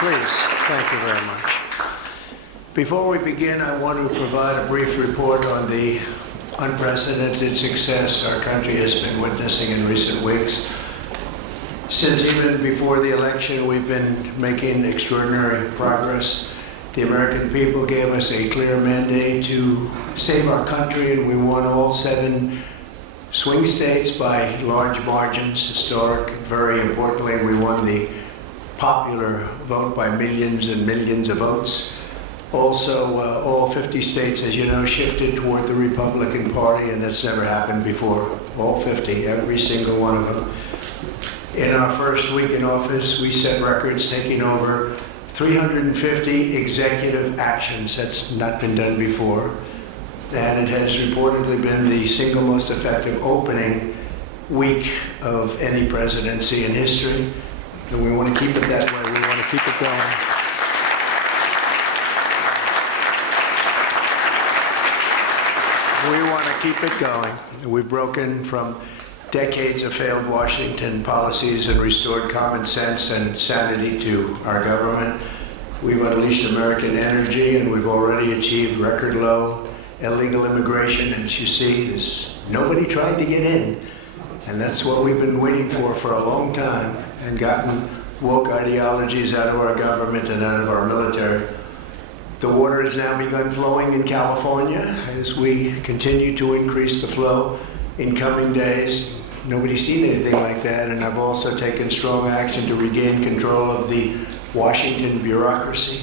please. Thank you very much. Before we begin, I want to provide a brief report on the unprecedented success our country has been witnessing in recent weeks. Since even before the election, we've been making extraordinary progress. The American people gave us a clear mandate to save our country, and we won all 7 swing states by large margins, historic. Very importantly, we won the popular vote by millions and millions of votes. Also, all 50 states, as you know, shifted toward the Republican Party, and that's never happened before. All 50, every single one of them. In our first week in office, we set records, taking over 350 executive actions. That's not been done before. And it has reportedly been the single most effective opening week of any presidency in history. And we want to keep it that way. We want to keep it going. We want to keep it going. We've broken from decades of failed Washington policies and restored common sense and sanity to our government. We've unleashed American energy, and we've already achieved record low illegal immigration. And as you see, there's nobody trying to get in. And that's what we've been waiting for a long time, and gotten woke ideologies out of our government and out of our military. The water has now begun flowing in California as we continue to increase the flow in coming days. Nobody's seen anything like that, and I've also taken strong action to regain control of the Washington bureaucracy.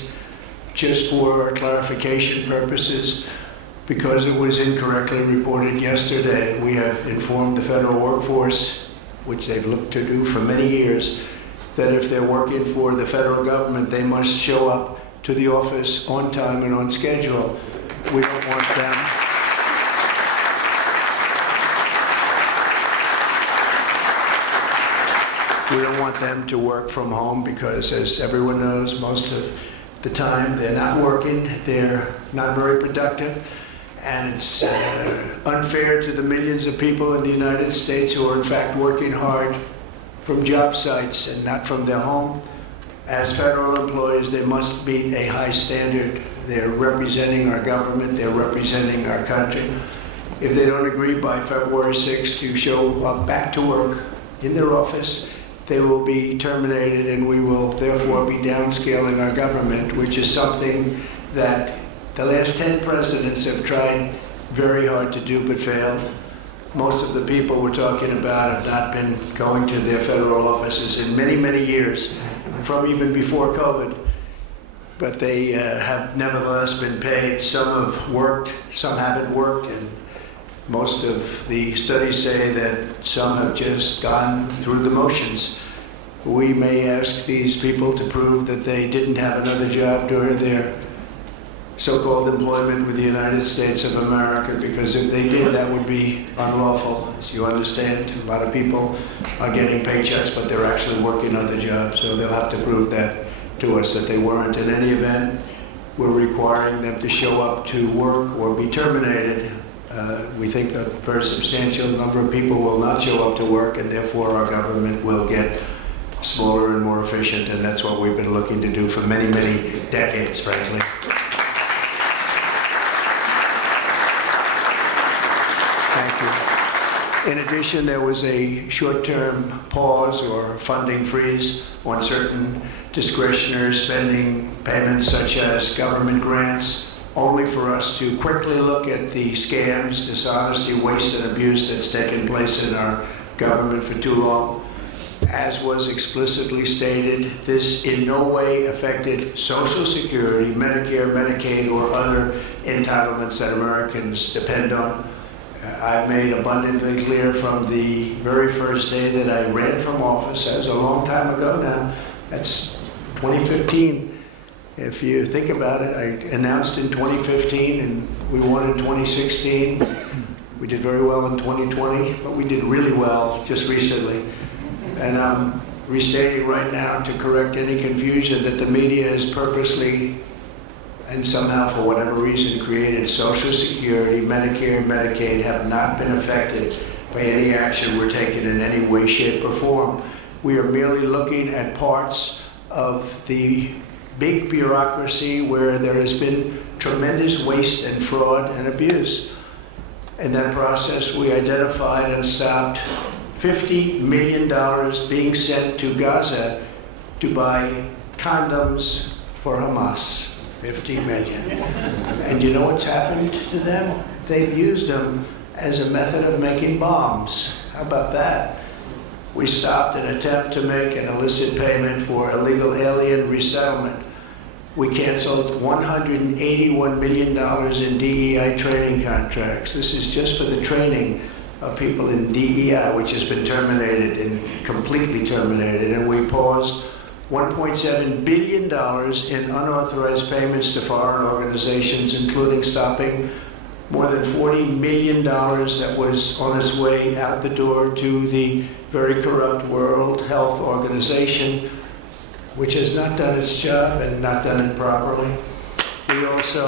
Just for clarification purposes, because it was incorrectly reported yesterday, we have informed the federal workforce, which they've looked to do for many years, that if they're working for the federal government, they must show up to the office on time and on schedule. We don't want them. We don't want them to work from home because, as everyone knows, most of the time they're not working, they're not very productive, and it's unfair to the millions of people in the United States who are in fact working hard from job sites and not from their home. As federal employees, they must meet a high standard. They're representing our government, they're representing our country. If they don't agree by February 6th to show up back to work in their office, they will be terminated, and we will therefore be downscaling our government, which is something that the last 10 presidents have tried very hard to do but failed. Most of the people we're talking about have not been going to their federal offices in many, many years, from even before COVID. But they have nevertheless been paid. Some have worked, some haven't worked, and most of the studies say that some have just gone through the motions. We may ask these people to prove that they didn't have another job during their so-called employment with the United States of America, because if they did, that would be unlawful. As you understand, a lot of people are getting paychecks, but they're actually working other jobs, so they'll have to prove that to us that they weren't. In any event, we're requiring them to show up to work or be terminated. We think a very substantial number of people will not show up to work, and therefore our government will get smaller and more efficient, and that's what we've been looking to do for many, many decades, frankly. Thank you. In addition, there was a short-term pause or funding freeze on certain discretionary spending payments, such as government grants, only for us to quickly look at the scams, dishonesty, waste, and abuse that's taken place in our government for too long. As was explicitly stated, this in no way affected Social Security, Medicare, Medicaid, or other entitlements that Americans depend on. I've made abundantly clear from the very first day that I ran from office, that was a long time ago now, that's 2015. If you think about it, I announced in 2015 and we won in 2016. We did very well in 2020, but we did really well just recently. And I'm restating right now to correct any confusion that the media has purposely and somehow for whatever reason created. Social Security, Medicare, Medicaid have not been affected by any action we're taking in any way, shape, or form. We are merely looking at parts of the big bureaucracy where there has been tremendous waste and fraud and abuse. In that process, we identified and stopped $50 million being sent to Gaza to buy condoms for Hamas. 50 million. And you know what's happened to them? They've used them as a method of making bombs. How about that? We stopped an attempt to make an illicit payment for illegal alien resettlement. We canceled $181 million in DEI training contracts. This is just for the training of people in DEI, which has been terminated and completely terminated. And we paused $1.7 billion in unauthorized payments to foreign organizations, including stopping more than $40 million that was on its way out the door to the very corrupt World Health Organization, which has not done its job and not done it properly. We also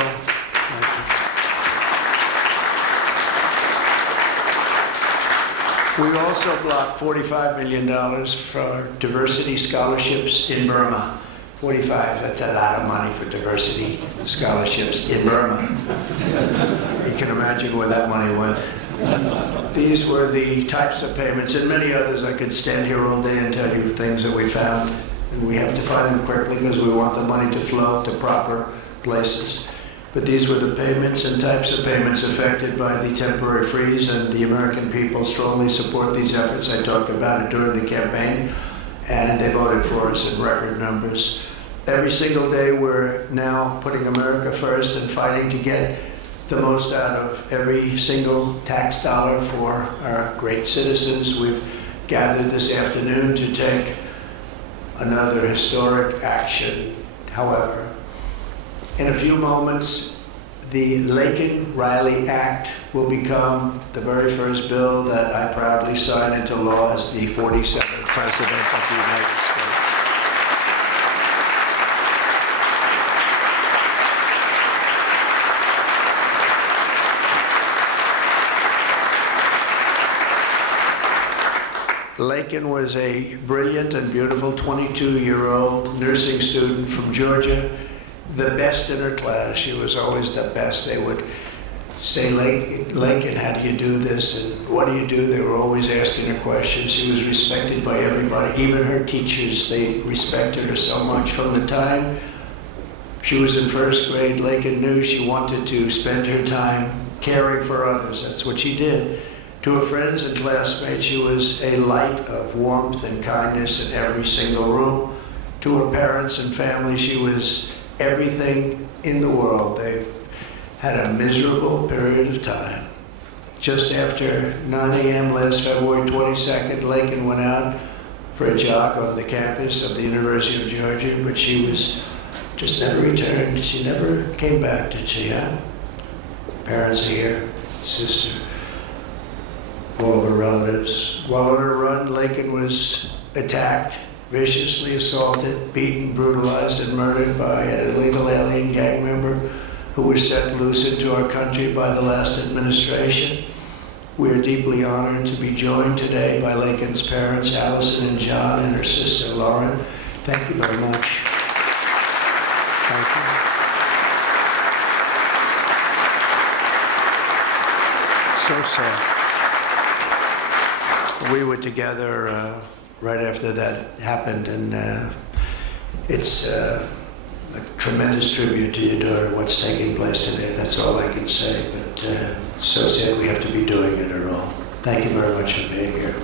blocked $45 million for diversity scholarships in Burma. 45, that's a lot of money for diversity scholarships in Burma. You can imagine where that money went. These were the types of payments, and many others. I could stand here all day and tell you things that we found. And we have to find them quickly because we want the money to flow to proper places. But these were the payments and types of payments affected by the temporary freeze, and the American people strongly support these efforts. I talked about it during the campaign, and they voted for us in record numbers. Every single day we're now putting America first and fighting to get the most out of every single tax dollar for our great citizens. We've gathered this afternoon to take another historic action. However, in a few moments, the Laken Riley Act will become the very first bill that I proudly sign into law as the 47th President of the United States. Laken was a brilliant and beautiful 22-year-old nursing student from Georgia, the best in her class. She was always the best. They would say, Laken, how do you do this? And what do you do? They were always asking her questions. She was respected by everybody, even her teachers. They respected her so much. From the time she was in first grade, Laken knew she wanted to spend her time caring for others. That's what she did. To her friends and classmates, she was a light of warmth and kindness in every single room. To her parents and family, she was everything in the world. They've had a miserable period of time. Just after 9 a.m. last February 22nd, Laken went out for a jog on the campus of the University of Georgia, but she was just never returned. She never came back, did she? Parents here, sister, all of her relatives. While on her run, Laken was attacked, viciously assaulted, beaten, brutalized, and murdered by an illegal alien gang member who was set loose into our country by the last administration. We are deeply honored to be joined today by Laken's parents, Allison and John, and her sister, Lauren. Thank you very much. Thank you. So sad. We were together right after that happened, and it's a tremendous tribute to your daughter, what's taking place today. That's all I can say, but it's so sad we have to be doing it at all. Thank you very much for being here.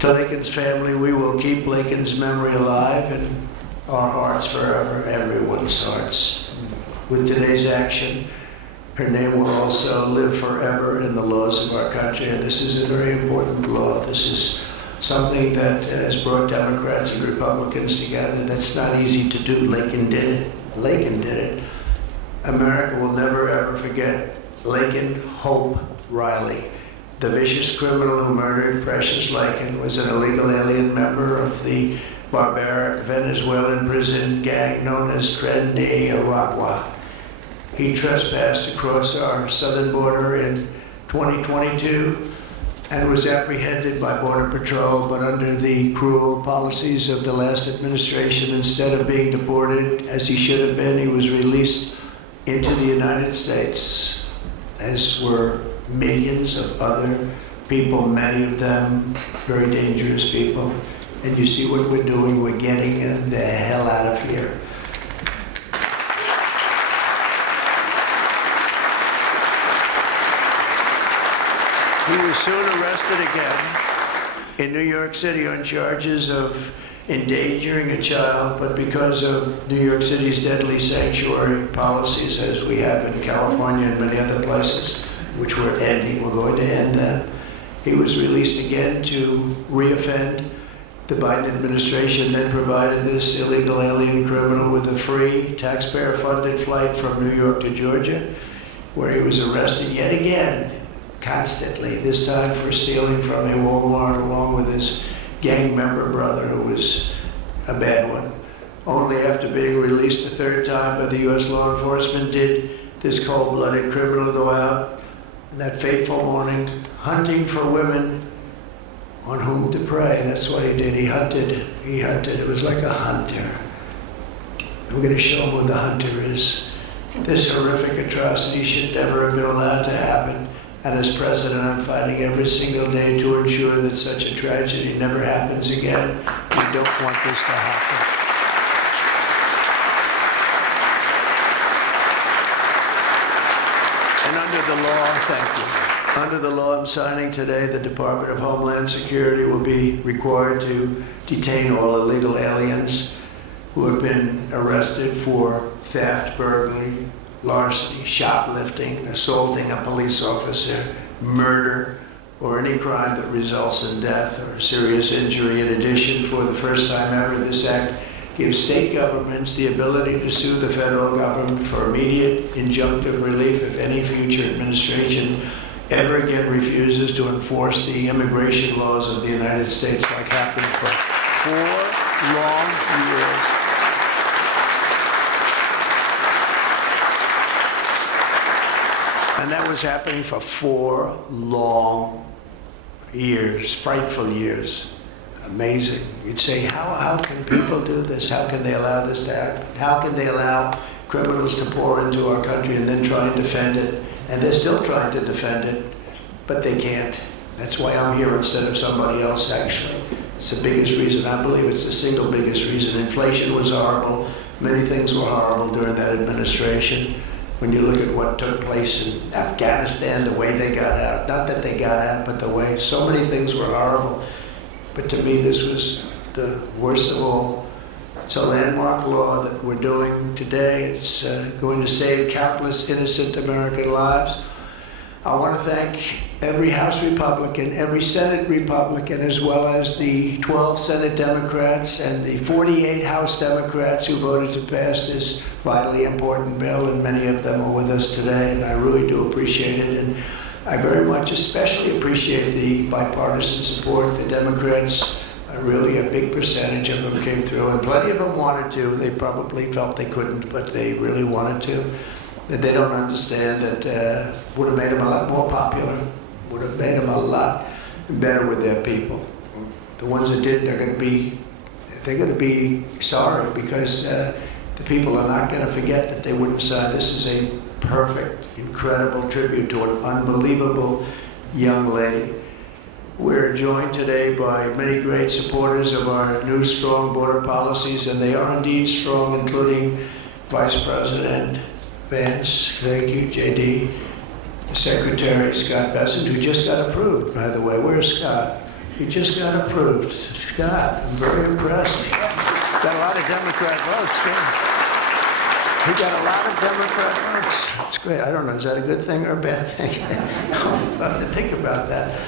To Laken's family, we will keep Laken's memory alive in our hearts forever, everyone's hearts. With today's action, her name will also live forever in the laws of our country, and this is a very important law. This is something that has brought Democrats and Republicans together. That's not easy to do. Laken did it. Laken did it. America will never ever forget Laken Hope Riley. The vicious criminal who murdered Precious Laken was an illegal alien member of the barbaric Venezuelan prison gang known as Tren de Aragua. He trespassed across our southern border in 2022, and was apprehended by Border Patrol, but under the cruel policies of the last administration, instead of being deported as he should have been, he was released into the United States, as were millions of other people, many of them very dangerous people. And you see what we're doing, we're getting the hell out of here. He was soon arrested again in New York City on charges of endangering a child, but because of New York City's deadly sanctuary policies, as we have in California and many other places, which we're ending, we're going to end them, he was released again to reoffend. The Biden administration then provided this illegal alien criminal with a free, taxpayer-funded flight from New York to Georgia, where he was arrested yet again, constantly, this time for stealing from a Walmart along with his gang member brother, who was a bad one. Only after being released the third time by the U.S. law enforcement did this cold-blooded criminal go out that fateful morning hunting for women on whom to prey. That's what he did. He hunted. It was like a hunter. I'm going to show him who the hunter is. This horrific atrocity should never have been allowed to happen. And as president, I'm fighting every single day to ensure that such a tragedy never happens again. We don't want this to happen. And under the law, thank you. Under the law I'm signing today, the Department of Homeland Security will be required to detain all illegal aliens who have been arrested for theft, burglary, larceny, shoplifting, assaulting a police officer, murder, or any crime that results in death or serious injury. In addition, for the first time ever, this act gives state governments the ability to sue the federal government for immediate injunctive relief if any future administration ever again refuses to enforce the immigration laws of the United States, like happened for 4 long years. And that was happening for 4 long years, frightful years. Amazing. You'd say, how can people do this? How can they allow this to happen? How can they allow criminals to pour into our country and then try and defend it? And they're still trying to defend it, but they can't. That's why I'm here instead of somebody else, actually. It's the biggest reason. I believe it's the single biggest reason. Inflation was horrible. Many things were horrible during that administration. When you look at what took place in Afghanistan, the way they got out, not that they got out, but the way, so many things were horrible. But to me, this was the worst of all. It's a landmark law that we're doing today. It's going to save countless innocent American lives. I want to thank every House Republican, every Senate Republican, as well as the 12 Senate Democrats and the 48 House Democrats who voted to pass this vitally important bill, and many of them are with us today, and I really do appreciate it. And I very much especially appreciate the bipartisan support. The Democrats, really a big percentage of them came through, and plenty of them wanted to. They probably felt they couldn't, but they really wanted to. That they don't understand that would have made them a lot more popular, would have made them a lot better with their people. The ones that didn't are going to be sorry, because the people are not going to forget that they wouldn't sign. This is a perfect, incredible tribute to an unbelievable young lady. We're joined today by many great supporters of our new strong border policies, and they are indeed strong, including Vice President Vance, thank you, JD, Secretary Scott Bessent, who just got approved, by the way. Where's Scott? He just got approved. Scott, I'm very impressed. Got a lot of Democrat votes, too. He got a lot of Democrat votes. That's great. I don't know, is that a good thing or a bad thing? I'll have to think about that.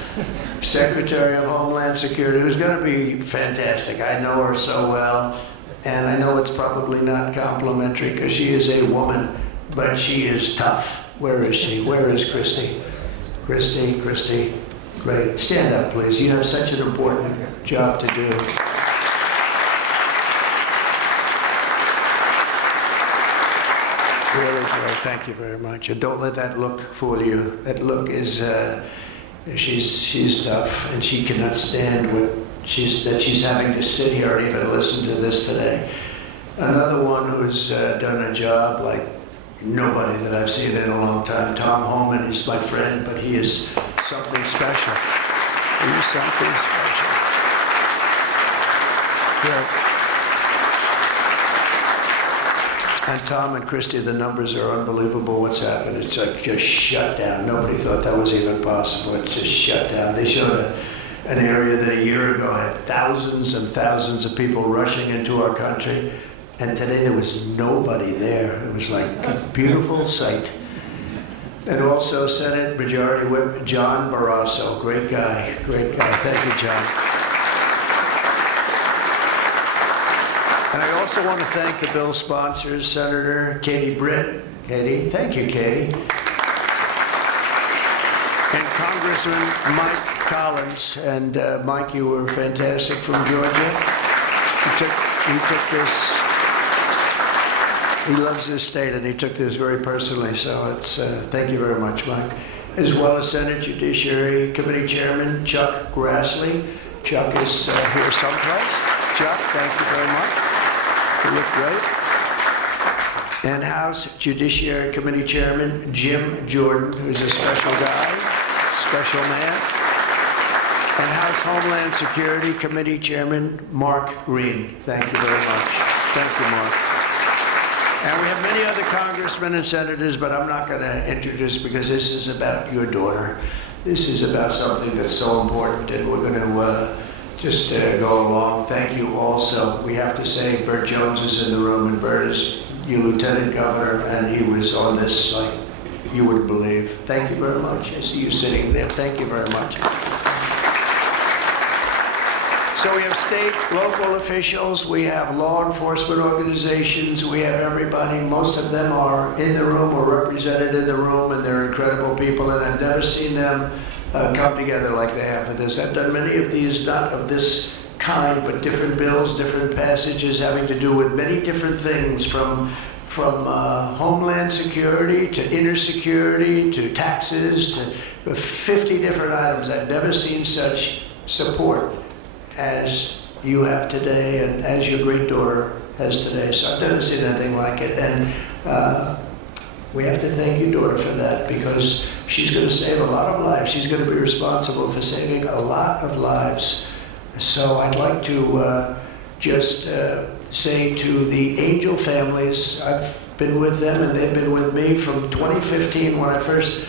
Secretary of Homeland Security, who's going to be fantastic. I know her so well, and I know it's probably not complimentary because she is a woman, but she is tough. Where is she? Where is Christy? Christy, great. Stand up, please. You have such an important job to do. Really great. Thank you very much. And don't let that look fool you. That look is She's tough, and she cannot stand that she's having to sit here and even listen to this today. Another one who's done a job like nobody that I've seen in a long time, Tom Holman. He's my friend, but he is something special. He is something special. Yeah. And Tom and Christy, the numbers are unbelievable. What's happened? It's like just shut down. Nobody thought that was even possible. It's just shut down. They showed an area that a year ago had thousands and thousands of people rushing into our country. And today there was nobody there. It was like a beautiful sight. And also Senate Majority Whip John Barrasso. Great guy, great guy. Thank you, John. And I also want to thank the bill sponsors, Senator Katie Britt. Katie, thank you, Katie. And Congressman Mike Collins. And Mike, you were fantastic from Georgia. He took this, he loves this state, and he took this very personally. So it's, thank you very much, Mike. As well as Senate Judiciary Committee Chairman Chuck Grassley. Chuck is here someplace. Chuck, thank you very much. You look great. And House Judiciary Committee Chairman Jim Jordan, who's a special guy, special man. And House Homeland Security Committee Chairman Mark Green. Thank you very much. Thank you, Mark. And we have many other congressmen and senators, but I'm not going to introduce because this is about your daughter. This is about something that's so important, and we're going to just go along. Thank you also. We have to say Burt Jones is in the room, and Burt is your lieutenant governor, and he was on this like you wouldn't believe. Thank you very much. I see you sitting there. Thank you very much. So we have state, local officials, we have law enforcement organizations, we have everybody. Most of them are in the room or represented in the room, and they're incredible people, and I've never seen them come together like they have for this. I've done many of these, not of this kind, but different bills, different passages having to do with many different things, from homeland security to inner security to taxes to 50 different items. I've never seen such support as you have today, and as your great daughter has today. So I've never seen anything like it, and we have to thank your daughter for that, because she's going to save a lot of lives. She's going to be responsible for saving a lot of lives. So I'd like to just say to the Angel families, I've been with them and they've been with me from 2015 when I first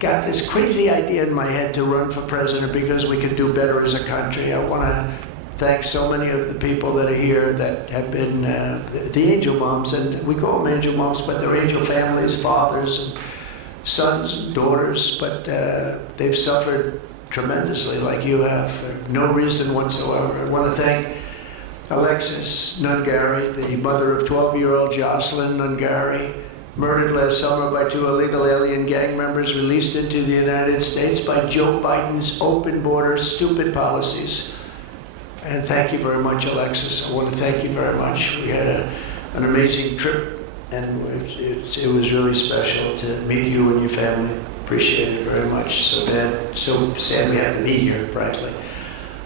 got this crazy idea in my head to run for president because we could do better as a country. I want to thank so many of the people that are here that have been the Angel moms, and we call them Angel moms, but they're Angel families, fathers, and sons, and daughters, but they've suffered tremendously like you have for no reason whatsoever. I want to thank Alexis Nungari, the mother of 12-year-old Jocelyn Nungari, murdered last summer by 2 illegal alien gang members released into the United States by Joe Biden's open border stupid policies. And thank you very much, Alexis. I want to thank you very much. We had an amazing trip, and it was really special to meet you and your family. Appreciate it very much. So sad we have to be here, frankly.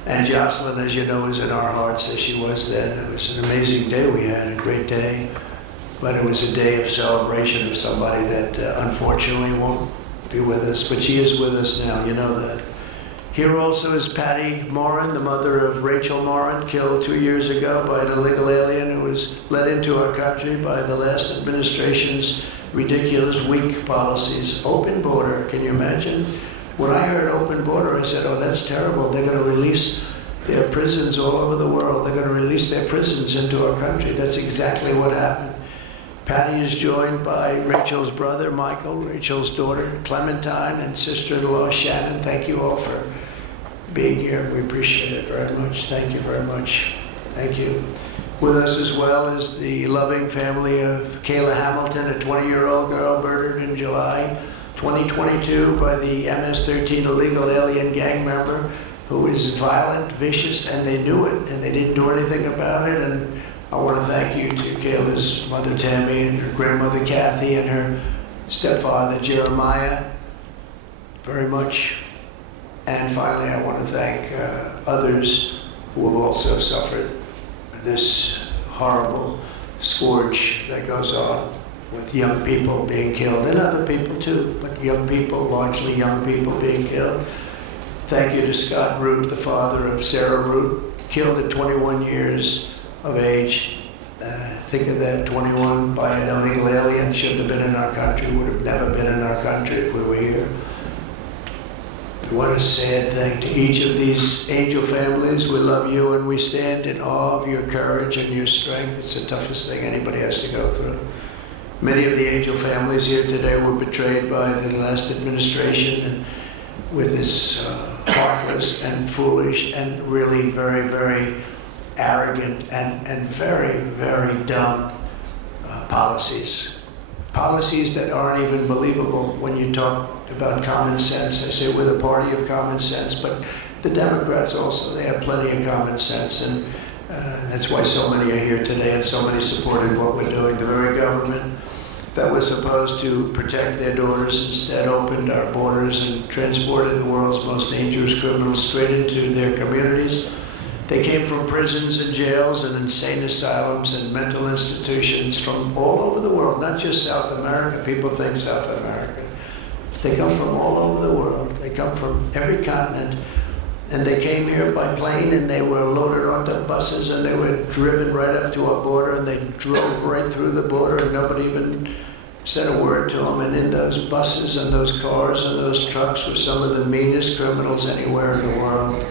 And Jocelyn, as you know, is in our hearts as she was then. It was an amazing day we had, a great day. But it was a day of celebration of somebody that unfortunately won't be with us, but she is with us now, you know that. Here also is Patty Morin, the mother of Rachel Morin, killed 2 years ago by an illegal alien who was let into our country by the last administration's ridiculous, weak policies. Open border, can you imagine? When I heard open border, I said, oh, that's terrible. They're going to release their prisons all over the world. They're going to release their prisons into our country. That's exactly what happened. Patty is joined by Rachel's brother, Michael, Rachel's daughter, Clementine, and sister-in-law, Shannon. Thank you all for being here. We appreciate it very much. Thank you very much. Thank you. With us as well is the loving family of Kayla Hamilton, a 20-year-old girl murdered in July 2022 by the MS-13 illegal alien gang member who is violent, vicious, and they knew it, and they didn't do anything about it. And I want to thank you to Kayla's mother, Tammy, and her grandmother, Kathy, and her stepfather, Jeremiah, very much. And finally, I want to thank others who have also suffered this horrible scourge that goes on with young people being killed, and other people too, but young people, largely young people being killed. Thank you to Scott Root, the father of Sarah Root, killed at 21 years of age. Think of that, 21 by an illegal alien, shouldn't have been in our country, would have never been in our country if we were here. What a sad thing. To each of these angel families, we love you and we stand in awe of your courage and your strength. It's the toughest thing anybody has to go through. Many of the angel families here today were betrayed by the last administration and with its heartless and foolish and really very, very arrogant and very, very dumb policies. Policies that aren't even believable when you talk about common sense. I say we're the party of common sense, but the Democrats also, they have plenty of common sense, and that's why so many are here today and so many supported what we're doing. The very government that was supposed to protect their daughters instead opened our borders and transported the world's most dangerous criminals straight into their communities. They came from prisons and jails and insane asylums and mental institutions from all over the world, not just South America. People think South America. They come from all over the world. They come from every continent. And they came here by plane and they were loaded onto buses and they were driven right up to our border and they drove right through the border and nobody even said a word to them. And in those buses and those cars and those trucks were some of the meanest criminals anywhere in the world.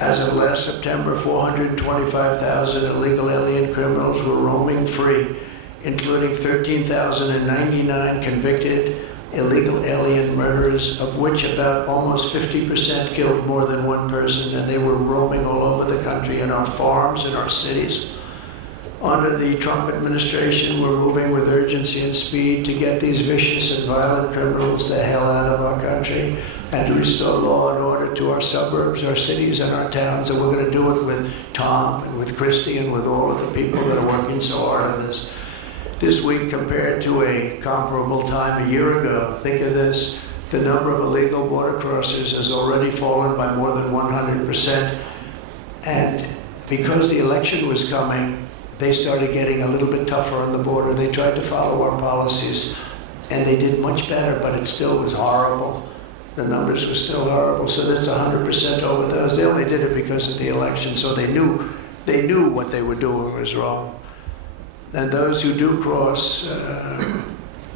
As of last September, 425,000 illegal alien criminals were roaming free, including 13,099 convicted illegal alien murderers, of which about almost 50% killed more than one person, and they were roaming all over the country in our farms, in our cities. Under the Trump administration, we're moving with urgency and speed to get these vicious and violent criminals the hell out of our country and to restore law and order to our suburbs, our cities, and our towns. And we're going to do it with Tom and with Christy and with all of the people that are working so hard on this. This week, compared to a comparable time a year ago, think of this, the number of illegal border crossers has already fallen by more than 100%. And because the election was coming, they started getting a little bit tougher on the border. They tried to follow our policies, and they did much better, but it still was horrible. The numbers were still horrible, so that's 100% over those. They only did it because of the election, so they knew what they were doing was wrong. And those who do cross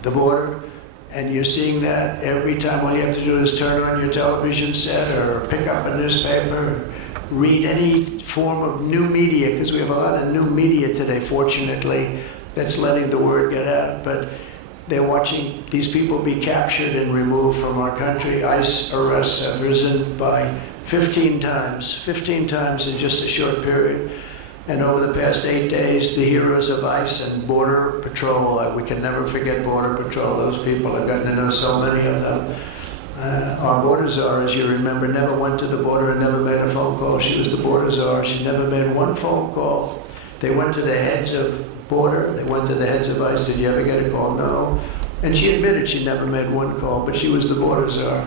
the border, and you're seeing that every time, all you have to do is turn on your television set or pick up a newspaper, read any form of new media, because we have a lot of new media today, fortunately, that's letting the word get out. But they're watching these people be captured and removed from our country. ICE arrests have risen by 15 times in just a short period. And over the past 8 days, the heroes of ICE and Border Patrol, we can never forget Border Patrol. Those people, I've gotten to know so many of them. Our border czar, as you remember, never went to the border and never made a phone call. She was the border czar. She never made one phone call. They went to the heads of border. They went to the heads of ICE. Did you ever get a call? No. And she admitted she never made one call, but she was the border czar.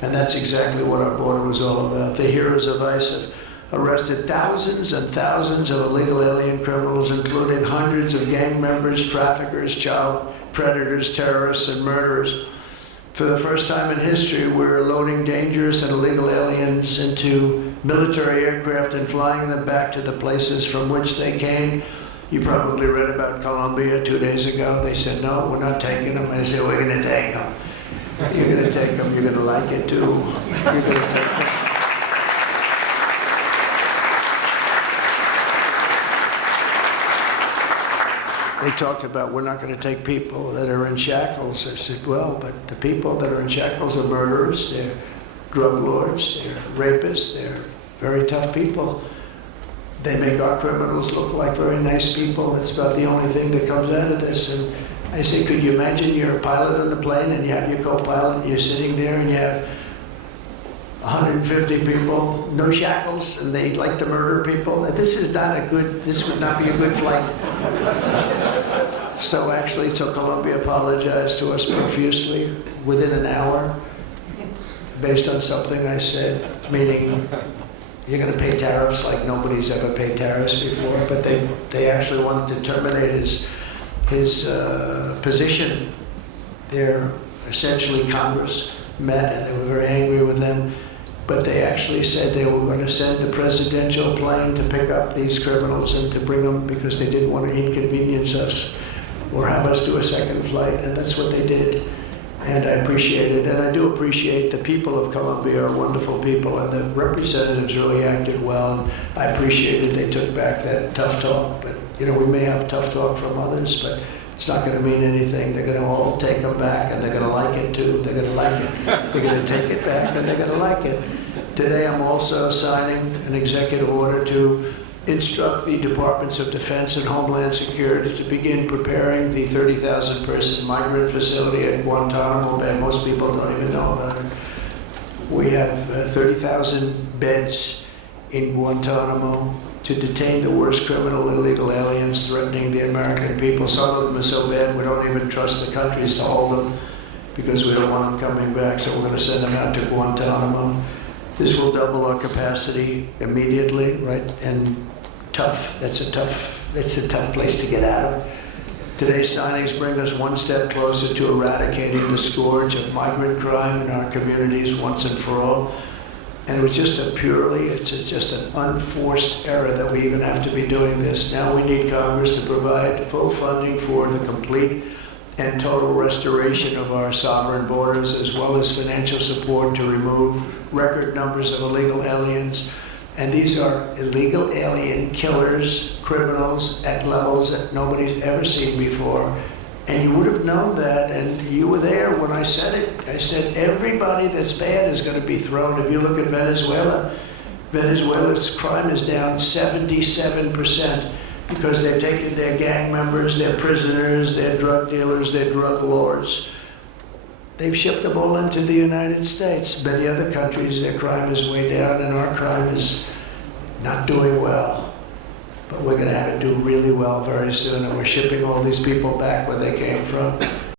And that's exactly what our border was all about. The heroes of ICE have arrested thousands and thousands of illegal alien criminals, including hundreds of gang members, traffickers, child predators, terrorists, and murderers. For the first time in history, we're loading dangerous and illegal aliens into military aircraft and flying them back to the places from which they came. You probably read about Colombia 2 days ago. They said, no, we're not taking them. I said, we're going to take them. You're going to take them. You're going to like it, too. You're going to take them. They talked about, we're not going to take people that are in shackles. I said, well, but the people that are in shackles are murderers, they're drug lords, they're rapists, they're very tough people. They make our criminals look like very nice people. That's about the only thing that comes out of this. And I say, could you imagine you're a pilot on the plane and you have your co-pilot and you're sitting there and you have 150 people, no shackles, and they like to murder people? This would not be a good flight. So Colombia apologized to us profusely within an hour. based on something I said, meaning you're going to pay tariffs like nobody's ever paid tariffs before, but they actually wanted to terminate his position. They're essentially Congress met and they were very angry with them, but they actually said they were going to send the presidential plane to pick up these criminals and to bring them because they didn't want to inconvenience us or have us do a second flight, and that's what they did. And I appreciate it, and I do appreciate the people of Colombia are wonderful people, and the representatives really acted well. And I appreciated they took back that tough talk, but you know, we may have tough talk from others, but it's not going to mean anything. They're going to all take them back, and they're going to like it too. They're going to like it. They're going to take it back, and they're going to like it. Today, I'm also signing an executive order to instruct the Departments of Defense and Homeland Security to begin preparing the 30,000-person migrant facility at Guantanamo Bay. Most people don't even know about it. We have 30,000 beds in Guantanamo to detain the worst criminal illegal aliens threatening the American people. Some of them are so bad we don't even trust the countries to hold them because we don't want them coming back, so we're going to send them out to Guantanamo. This will double our capacity immediately, right? And tough. It's a tough place to get out of. Today's signings bring us one step closer to eradicating the scourge of migrant crime in our communities once and for all. And it was just just an unforced error that we even have to be doing this. Now we need Congress to provide full funding for the complete and total restoration of our sovereign borders, as well as financial support to remove record numbers of illegal aliens. And these are illegal alien killers, criminals at levels that nobody's ever seen before. And you would have known that, and you were there when I said it. I said everybody that's bad is going to be thrown. If you look at Venezuela, Venezuela's crime is down 77% because they've taken their gang members, their prisoners, their drug dealers, their drug lords. They've shipped them all into the United States. Many other countries, their crime is way down, and our crime is not doing well. But we're going to have to do really well very soon, and we're shipping all these people back where they came from.